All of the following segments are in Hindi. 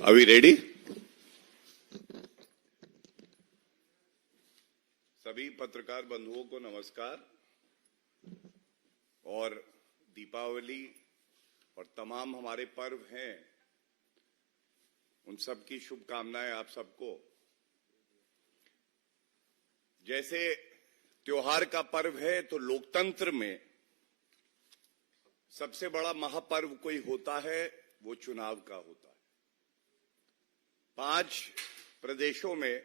Are we ready? सभी पत्रकार बंधुओं को नमस्कार और दीपावली और तमाम हमारे पर्व हैं, उन सब की शुभकामनाएं आप सबको। जैसे त्योहार का पर्व है तो लोकतंत्र में सबसे बड़ा महापर्व कोई होता है वो चुनाव का होता है। 5 प्रदेशों में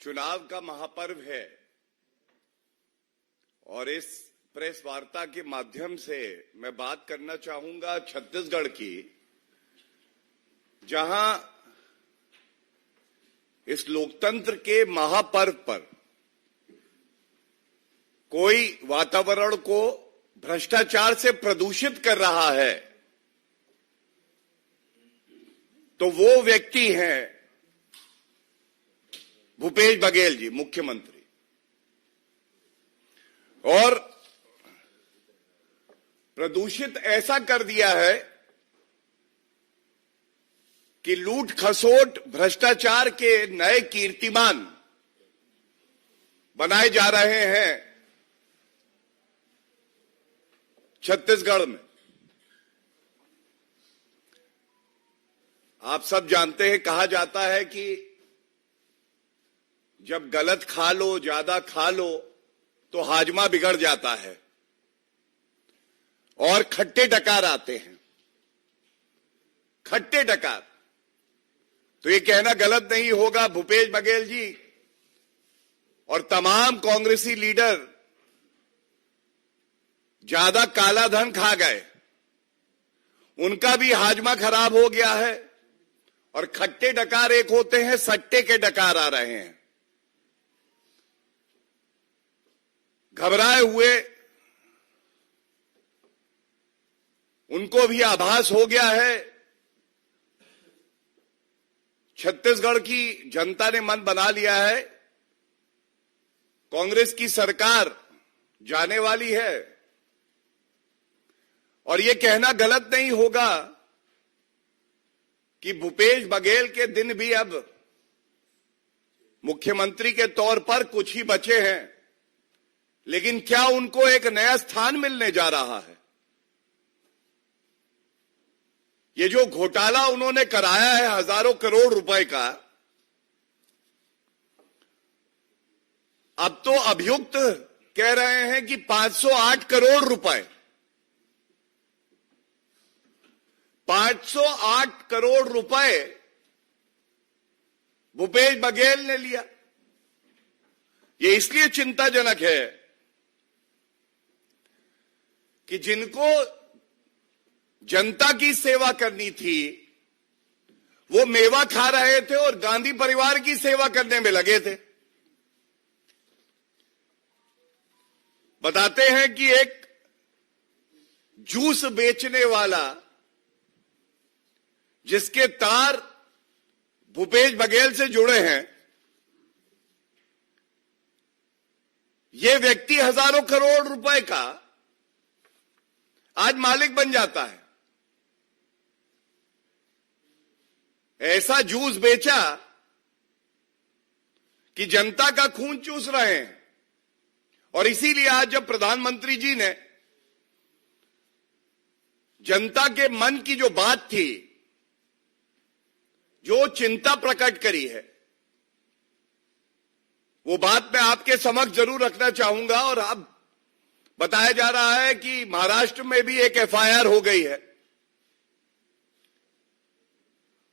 चुनाव का महापर्व है और इस प्रेस वार्ता के माध्यम से मैं बात करना चाहूंगा छत्तीसगढ़ की, जहां इस लोकतंत्र के महापर्व पर कोई वातावरण को भ्रष्टाचार से प्रदूषित कर रहा है तो वो व्यक्ति हैं भूपेश बघेल जी, मुख्यमंत्री। और प्रदूषित ऐसा कर दिया है कि लूट खसोट भ्रष्टाचार के नए कीर्तिमान बनाए जा रहे हैं छत्तीसगढ़ में। आप सब जानते हैं, कहा जाता है कि जब गलत खा लो, ज्यादा खा लो तो हाजमा बिगड़ जाता है और खट्टे डकार आते हैं। खट्टे डकार, तो ये कहना गलत नहीं होगा, भूपेश बघेल जी और तमाम कांग्रेसी लीडर ज्यादा काला धन खा गए, उनका भी हाजमा खराब हो गया है। और खट्टे डकार एक होते हैं, सट्टे के डकार आ रहे हैं। घबराए हुए उनको भी आभास हो गया है। छत्तीसगढ़ की जनता ने मन बना लिया है, कांग्रेस की सरकार जाने वाली है। और ये कहना गलत नहीं होगा कि भूपेश बघेल के दिन भी अब मुख्यमंत्री के तौर पर कुछ ही बचे हैं, लेकिन क्या उनको एक नया स्थान मिलने जा रहा है? ये जो घोटाला उन्होंने कराया है हजारों करोड़ रुपए का, अब तो अभियुक्त कह रहे हैं कि 508 करोड़ रुपए, 508 करोड़ रुपए भूपेश बघेल ने लिया। ये इसलिए चिंताजनक है कि जिनको जनता की सेवा करनी थी वो मेवा खा रहे थे और गांधी परिवार की सेवा करने में लगे थे। बताते हैं कि एक जूस बेचने वाला जिसके तार भूपेश बघेल से जुड़े हैं, यह व्यक्ति हजारों करोड़ रुपए का आज मालिक बन जाता है। ऐसा जूस बेचा कि जनता का खून चूस रहे हैं। और इसीलिए आज जब प्रधानमंत्री जी ने जनता के मन की जो बात थी, जो चिंता प्रकट करी है, वो बात मैं आपके समक्ष जरूर रखना चाहूंगा। और अब बताया जा रहा है कि महाराष्ट्र में भी एक एफआईआर हो गई है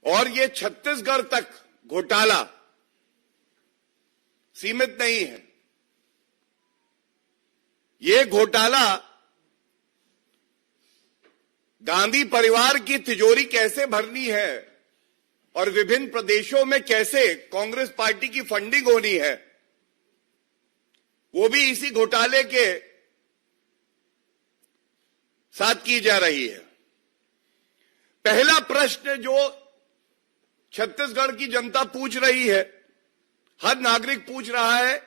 और ये छत्तीसगढ़ तक घोटाला सीमित नहीं है। ये घोटाला गांधी परिवार की तिजोरी कैसे भरनी है और विभिन्न प्रदेशों में कैसे कांग्रेस पार्टी की फंडिंग होनी है, वो भी इसी घोटाले के साथ की जा रही है। पहला प्रश्न जो छत्तीसगढ़ की जनता पूछ रही है, हर नागरिक पूछ रहा है,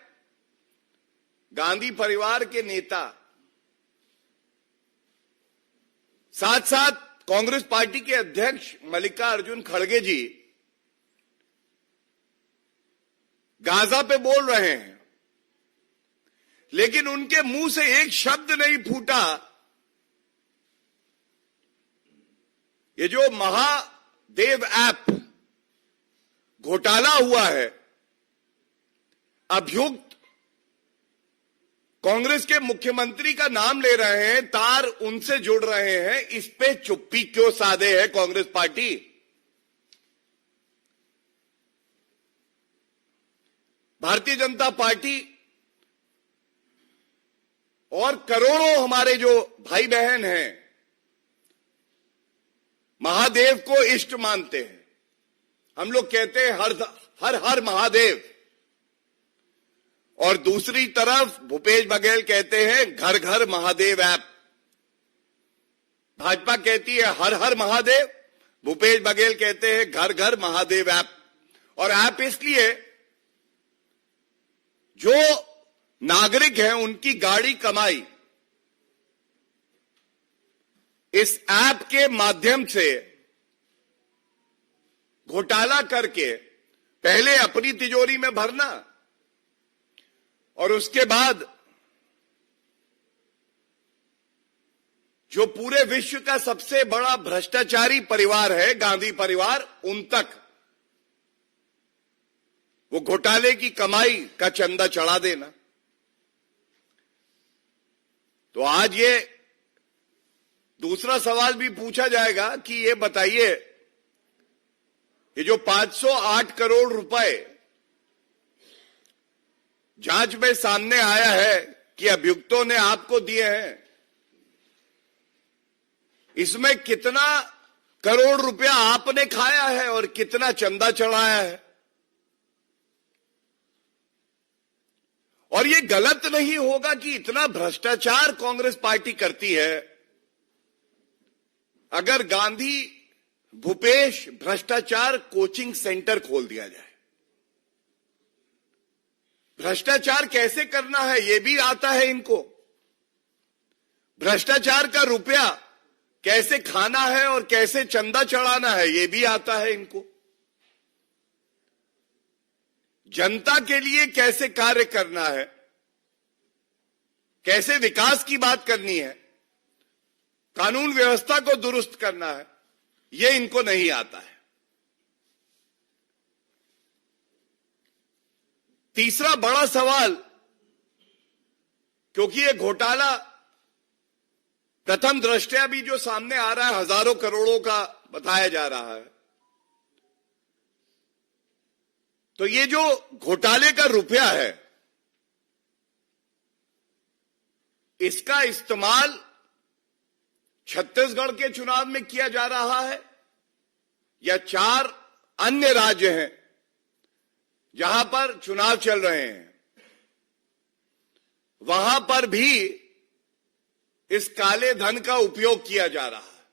गांधी परिवार के नेता साथ साथ कांग्रेस पार्टी के अध्यक्ष मल्लिकार्जुन खड़गे जी गाजा पे बोल रहे हैं, लेकिन उनके मुंह से एक शब्द नहीं फूटा ये जो महादेव ऐप घोटाला हुआ है, अभियुक्त कांग्रेस के मुख्यमंत्री का नाम ले रहे हैं, तार उनसे जुड़ रहे हैं, इस पे चुप्पी क्यों साधे है कांग्रेस पार्टी? भारतीय जनता पार्टी और करोड़ों हमारे जो भाई बहन हैं महादेव को इष्ट मानते हैं। हम लोग कहते हैं हर हर हर महादेव, और दूसरी तरफ भूपेश बघेल कहते हैं घर घर महादेव ऐप। भाजपा कहती है हर हर महादेव, भूपेश बघेल कहते हैं घर घर महादेव ऐप। और ऐप इसलिए जो नागरिक हैं उनकी गाड़ी कमाई इस ऐप के माध्यम से घोटाला करके पहले अपनी तिजोरी में भरना और उसके बाद जो पूरे विश्व का सबसे बड़ा भ्रष्टाचारी परिवार है गांधी परिवार, उन तक वो घोटाले की कमाई का चंदा चढ़ा देना। तो आज ये दूसरा सवाल भी पूछा जाएगा कि ये बताइए, ये जो 508 करोड़ रुपए जांच में सामने आया है कि अभियुक्तों ने आपको दिए हैं, इसमें कितना करोड़ रुपया आपने खाया है और कितना चंदा चढ़ाया है? और ये गलत नहीं होगा कि इतना भ्रष्टाचार कांग्रेस पार्टी करती है। अगर गांधी भूपेश भ्रष्टाचार कोचिंग सेंटर खोल दिया जाए, भ्रष्टाचार कैसे करना है ये भी आता है इनको, भ्रष्टाचार का रुपया कैसे खाना है और कैसे चंदा चढ़ाना है ये भी आता है इनको, जनता के लिए कैसे कार्य करना है, कैसे विकास की बात करनी है, कानून व्यवस्था को दुरुस्त करना है, ये इनको नहीं आता है। तीसरा बड़ा सवाल, क्योंकि ये घोटाला प्रथम दृष्टया भी जो सामने आ रहा है हजारों करोड़ों का बताया जा रहा है, तो ये जो घोटाले का रुपया है इसका इस्तेमाल छत्तीसगढ़ के चुनाव में किया जा रहा है या 4 अन्य राज्य हैं जहां पर चुनाव चल रहे हैं वहां पर भी इस काले धन का उपयोग किया जा रहा है।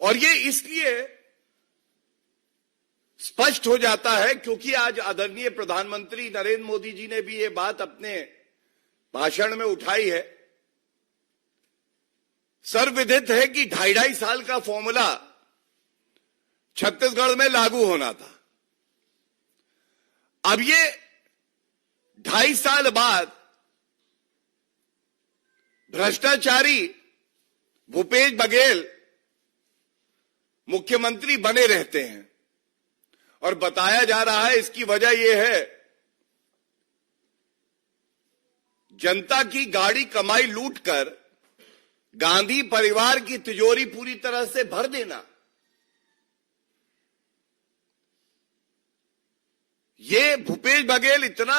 और ये इसलिए स्पष्ट हो जाता है क्योंकि आज आदरणीय प्रधानमंत्री नरेंद्र मोदी जी ने भी ये बात अपने भाषण में उठाई है। सर्वविदित है कि 2.5 साल का फॉर्मूला छत्तीसगढ़ में लागू होना था। अब ये 2.5 साल बाद भ्रष्टाचारी भूपेश बघेल मुख्यमंत्री बने रहते हैं और बताया जा रहा है इसकी वजह यह है जनता की गाड़ी कमाई लूटकर गांधी परिवार की तिजोरी पूरी तरह से भर देना। ये भूपेश बघेल इतना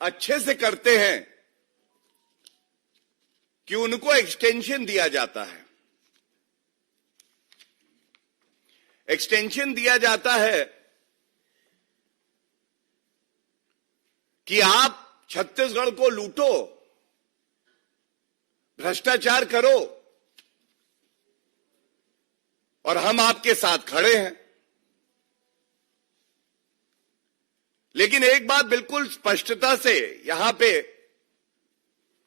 अच्छे से करते हैं कि उनको एक्सटेंशन दिया जाता है। एक्सटेंशन दिया जाता है कि आप छत्तीसगढ़ को लूटो, भ्रष्टाचार करो और हम आपके साथ खड़े हैं। लेकिन एक बात बिल्कुल स्पष्टता से यहां पे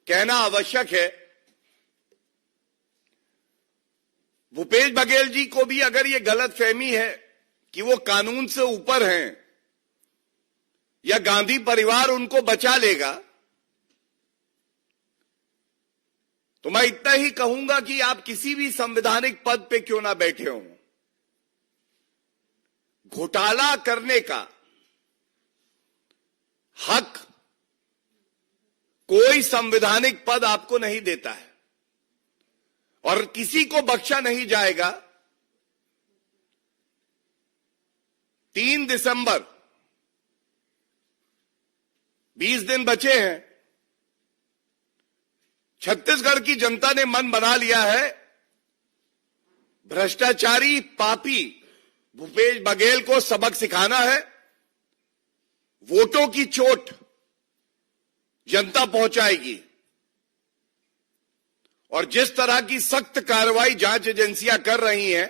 कहना आवश्यक है भूपेश बघेल जी को भी अगर ये गलतफहमी है कि वो कानून से ऊपर हैं या गांधी परिवार उनको बचा लेगा, तो मैं इतना ही कहूंगा कि आप किसी भी संवैधानिक पद पे क्यों ना बैठे हों, घोटाला करने का हक कोई संवैधानिक पद आपको नहीं देता है और किसी को बख्शा नहीं जाएगा। 3 दिसंबर 20 दिन बचे हैं। छत्तीसगढ़ की जनता ने मन बना लिया है, भ्रष्टाचारी पापी भूपेश बघेल को सबक सिखाना है। वोटों की चोट जनता पहुंचाएगी और जिस तरह की सख्त कार्रवाई जांच एजेंसियां कर रही हैं,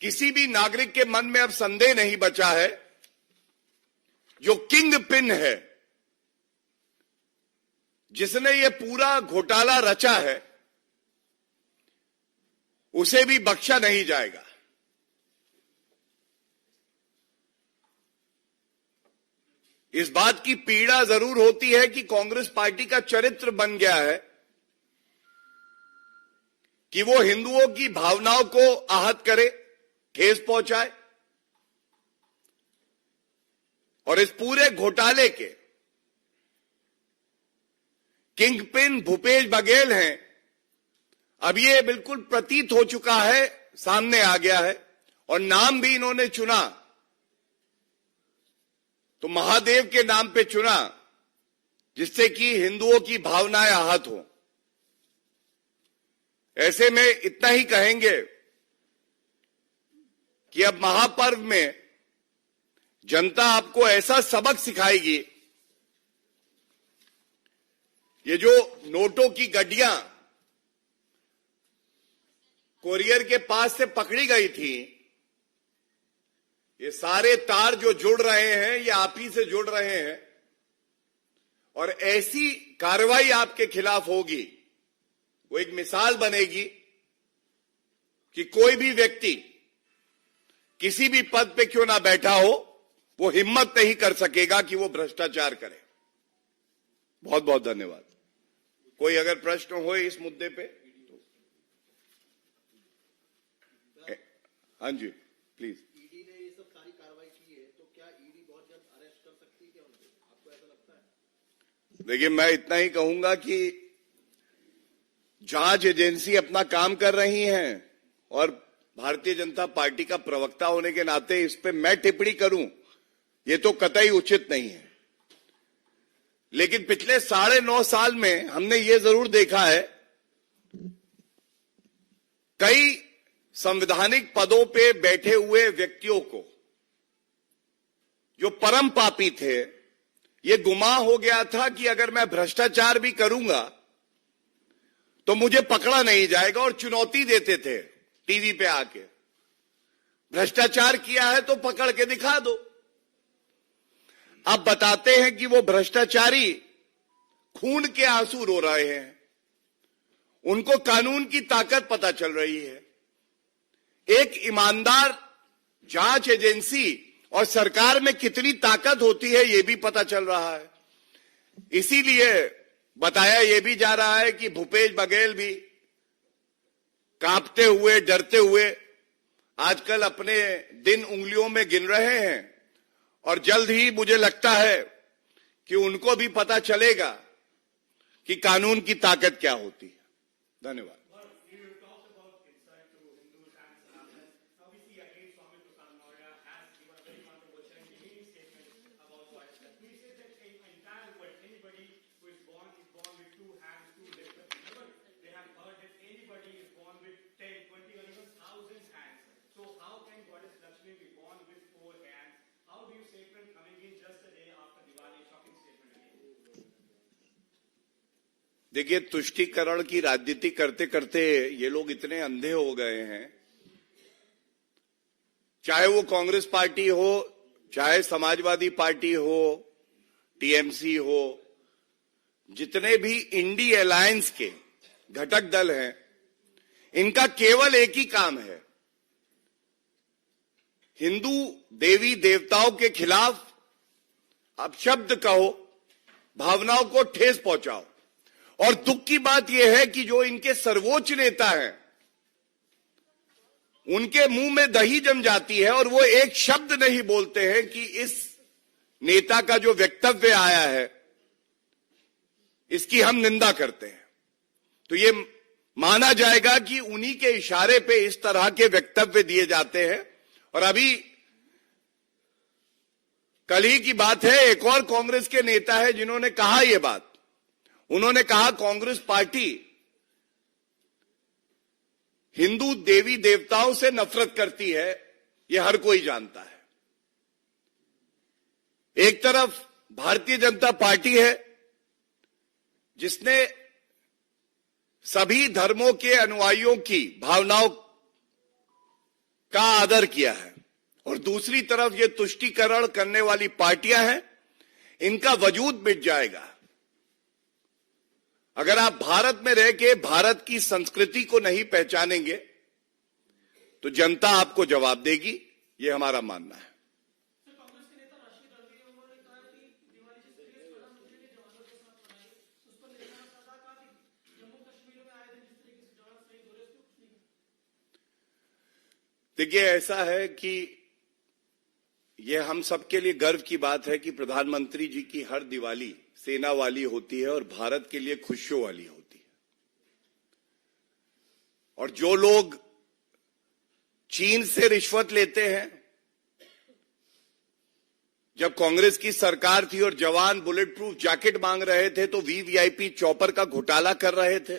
किसी भी नागरिक के मन में अब संदेह नहीं बचा है, जो किंग पिन है, जिसने ये पूरा घोटाला रचा है, उसे भी बख्शा नहीं जाएगा। इस बात की पीड़ा जरूर होती है कि कांग्रेस पार्टी का चरित्र बन गया है कि वो हिंदुओं की भावनाओं को आहत करे, ठेस पहुंचाए और इस पूरे घोटाले के किंगपिन भूपेश बघेल हैं। अब ये बिल्कुल प्रतीत हो चुका है, सामने आ गया है और नाम भी इन्होंने चुना तो महादेव के नाम पे चुना, जिससे कि हिंदुओं की भावनाएं आहत हो। ऐसे में इतना ही कहेंगे कि अब महापर्व में जनता आपको ऐसा सबक सिखाएगी। ये जो नोटों की गड्डियां कोरियर के पास से पकड़ी गई थी, ये सारे तार जो जुड़ रहे हैं ये आप ही से जुड़ रहे हैं और ऐसी कार्रवाई आपके खिलाफ होगी, वो एक मिसाल बनेगी कि कोई भी व्यक्ति किसी भी पद पे क्यों ना बैठा हो, वो हिम्मत नहीं कर सकेगा कि वो भ्रष्टाचार करे। बहुत बहुत धन्यवाद। कोई अगर प्रश्न हो इस मुद्दे पे तो हाँ जी प्लीज। ईडी ने ये सब सारी कार्रवाई की है, तो क्या ईडी बहुत जल्द अरेस्ट कर सकती है क्या उनको? आपको ऐसा लगता है? देखिए, मैं इतना ही कहूंगा कि जांच एजेंसी अपना काम कर रही हैं और भारतीय जनता पार्टी का प्रवक्ता होने के नाते इस पे मैं टिप्पणी करूं, ये तो कतई उचित नहीं है। लेकिन पिछले 9.5 साल में हमने ये जरूर देखा है, कई संवैधानिक पदों पे बैठे हुए व्यक्तियों को जो परम पापी थे, ये गुमान हो गया था कि अगर मैं भ्रष्टाचार भी करूंगा तो मुझे पकड़ा नहीं जाएगा और चुनौती देते थे टीवी पे आके, भ्रष्टाचार किया है तो पकड़ के दिखा दो। अब बताते हैं कि वो भ्रष्टाचारी खून के आंसू रो रहे हैं, उनको कानून की ताकत पता चल रही है। एक ईमानदार जांच एजेंसी और सरकार में कितनी ताकत होती है ये भी पता चल रहा है। इसीलिए बताया ये भी जा रहा है कि भूपेश बघेल भी कांपते हुए, डरते हुए आजकल अपने दिन उंगलियों में गिन रहे हैं और जल्द ही मुझे लगता है कि उनको भी पता चलेगा कि कानून की ताकत क्या होती है। धन्यवाद। देखिए, तुष्टीकरण की राजनीति करते करते ये लोग इतने अंधे हो गए हैं, चाहे वो कांग्रेस पार्टी हो, चाहे समाजवादी पार्टी हो, टीएमसी हो, जितने भी इंडी अलायंस के घटक दल हैं, इनका केवल एक ही काम है, हिंदू देवी देवताओं के खिलाफ अपशब्द कहो, भावनाओं को ठेस पहुंचाओ। और दुख की बात यह है कि जो इनके सर्वोच्च नेता हैं, उनके मुंह में दही जम जाती है और वो एक शब्द नहीं बोलते हैं कि इस नेता का जो वक्तव्य आया है इसकी हम निंदा करते हैं। तो ये माना जाएगा कि उन्हीं के इशारे पे इस तरह के वक्तव्य दिए जाते हैं। और अभी कल ही की बात है, एक और कांग्रेस के नेता है जिन्होंने कहा यह बात। उन्होंने कहा कांग्रेस पार्टी हिंदू देवी देवताओं से नफरत करती है, यह हर कोई जानता है। एक तरफ भारतीय जनता पार्टी है जिसने सभी धर्मों के अनुयायियों की भावनाओं का आदर किया है, और दूसरी तरफ ये तुष्टीकरण करने वाली पार्टियां हैं, इनका वजूद मिट जाएगा। अगर आप भारत में रह के भारत की संस्कृति को नहीं पहचानेंगे तो जनता आपको जवाब देगी, ये हमारा मानना है। देखिए, ऐसा है कि यह हम सबके लिए गर्व की बात है कि प्रधानमंत्री जी की हर दिवाली सेना वाली होती है और भारत के लिए खुशियों वाली होती है। और जो लोग चीन से रिश्वत लेते हैं, जब कांग्रेस की सरकार थी और जवान बुलेट प्रूफ जैकेट मांग रहे थे तो वीवीआईपी चॉपर का घोटाला कर रहे थे,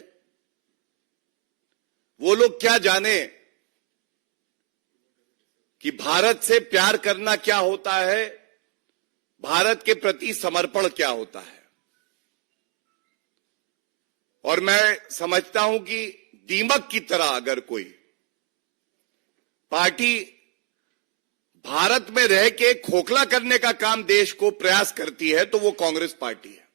वो लोग क्या जाने कि भारत से प्यार करना क्या होता है, भारत के प्रति समर्पण क्या होता है। और मैं समझता हूं कि दीमक की तरह अगर कोई पार्टी भारत में रह के खोखला करने का काम देश को प्रयास करती है तो वो कांग्रेस पार्टी है।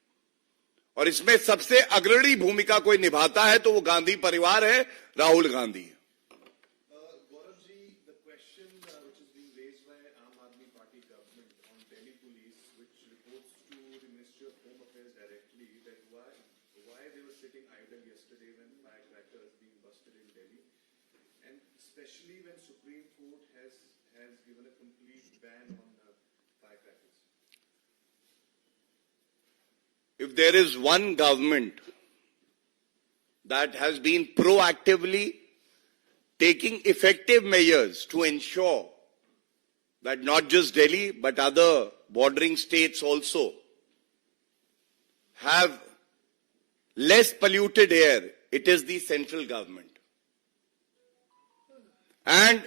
और इसमें सबसे अग्रणी भूमिका कोई निभाता है तो वो गांधी परिवार है, Rahul Gandhi. Especially when Supreme Court has given a complete ban on firecrackers. If there is one government that has been proactively taking effective measures to ensure that not just Delhi but other bordering states also have less polluted air, it is the central government. And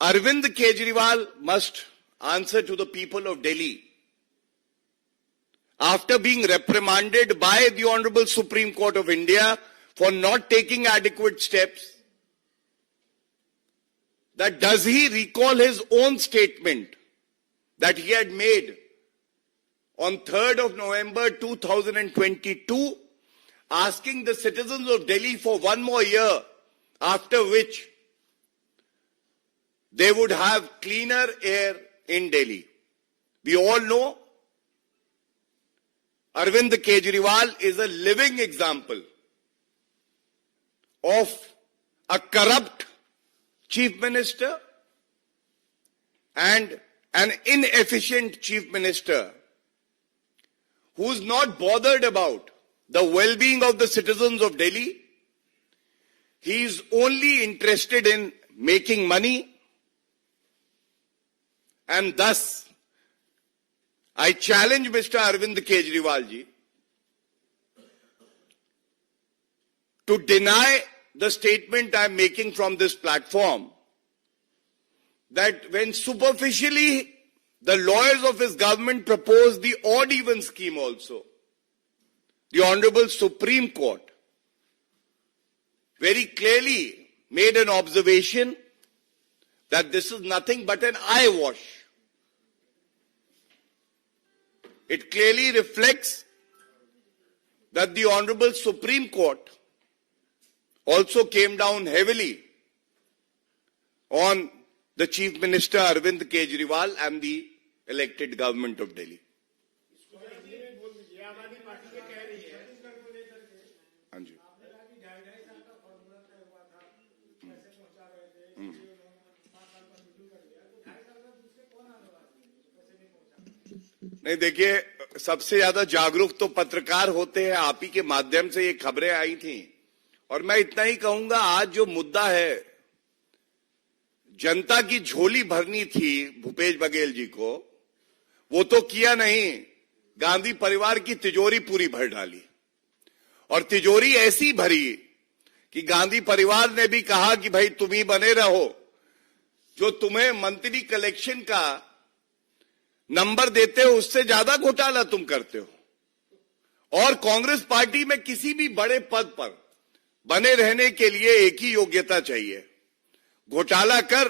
Arvind Kejriwal must answer to the people of Delhi after being reprimanded by the Honorable Supreme Court of India for not taking adequate steps. That does he recall his own statement that he had made on 3rd of November 2022 asking the citizens of Delhi for one more year, after which they would have cleaner air in Delhi. We all know Arvind Kejriwal is a living example of a corrupt chief minister and an inefficient chief minister who's not bothered about the well-being of the citizens of Delhi. He's only interested in making money. And thus, I challenge Mr. Arvind Kejriwal ji to deny the statement I am making from this platform that when superficially the lawyers of his government proposed the odd-even scheme also, the Honorable Supreme Court very clearly made an observation that this is nothing but an eyewash. It clearly reflects that the Honorable Supreme Court also came down heavily on the Chief Minister Arvind Kejriwal and the elected government of Delhi. हाँ जी, नहीं देखिए, सबसे ज्यादा जागरूक तो पत्रकार होते हैं। आप ही के माध्यम से ये खबरें आई थी, और मैं इतना ही कहूंगा, आज जो मुद्दा है, जनता की झोली भरनी थी भूपेश बघेल जी को, वो तो किया नहीं, गांधी परिवार की तिजोरी पूरी भर डाली। और तिजोरी ऐसी भरी कि गांधी परिवार ने भी कहा कि भाई तुम ही बने रहो, जो तुम्हें मंथली कलेक्शन का नंबर देते हो उससे ज्यादा घोटाला तुम करते हो। और कांग्रेस पार्टी में किसी भी बड़े पद पर बने रहने के लिए एक ही योग्यता चाहिए, घोटाला कर,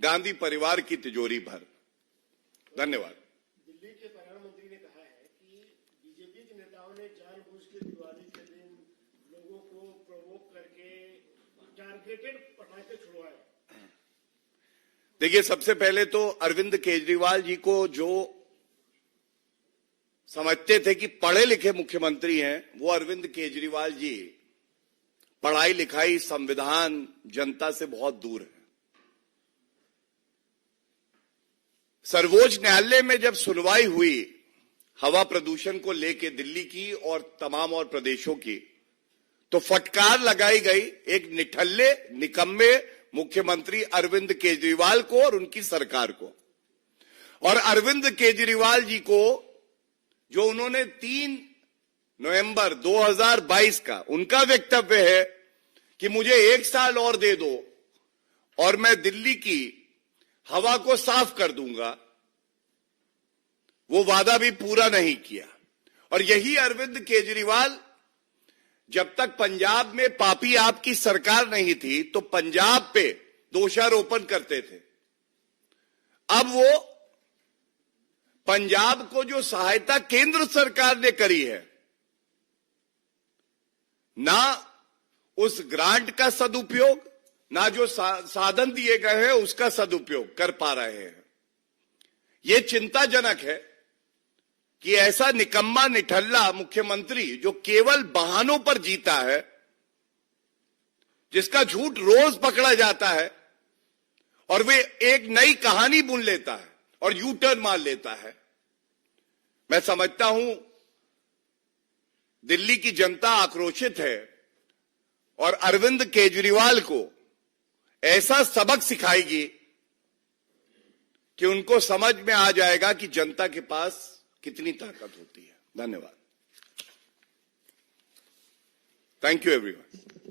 गांधी परिवार की तिजोरी भर। धन्यवाद। दिल्ली के प्रधानमंत्री ने कहा है कि बीजेपी के नेताओं ने जानबूझ के दिवाली के दिन लोगों को प्रोवोक करके टारगेटेड पटाखे छुड़वाए। देखिए, सबसे पहले तो अरविंद केजरीवाल जी को जो समझते थे कि पढ़े लिखे मुख्यमंत्री हैं, वो अरविंद केजरीवाल जी पढ़ाई लिखाई, संविधान, जनता से बहुत दूर है। सर्वोच्च न्यायालय में जब सुनवाई हुई हवा प्रदूषण को लेकर दिल्ली की और तमाम और प्रदेशों की, तो फटकार लगाई गई एक निठल्ले, निकम्मे मुख्यमंत्री अरविंद केजरीवाल को और उनकी सरकार को। और अरविंद केजरीवाल जी को जो उन्होंने 3 नवंबर 2022 का उनका वक्तव्य है कि मुझे 1 साल और दे दो और मैं दिल्ली की हवा को साफ कर दूंगा, वो वादा भी पूरा नहीं किया। और यही अरविंद केजरीवाल जब तक पंजाब में पापी आपकी सरकार नहीं थी तो पंजाब पे दोषारोपण करते थे। अब वो पंजाब को जो सहायता केंद्र सरकार ने करी है, ना उस ग्रांट का सदुपयोग, ना जो साधन दिए गए हैं उसका सदुपयोग कर पा रहे हैं। यह चिंताजनक है कि ऐसा निकम्मा निठल्ला मुख्यमंत्री जो केवल बहानों पर जीता है, जिसका झूठ रोज पकड़ा जाता है और वे एक नई कहानी बुन लेता है और यू टर्न मार लेता है। मैं समझता हूं दिल्ली की जनता आक्रोशित है और अरविंद केजरीवाल को ऐसा सबक सिखाएगी कि उनको समझ में आ जाएगा कि जनता के पास कितनी ताकत होती है। धन्यवाद। Thank you everyone.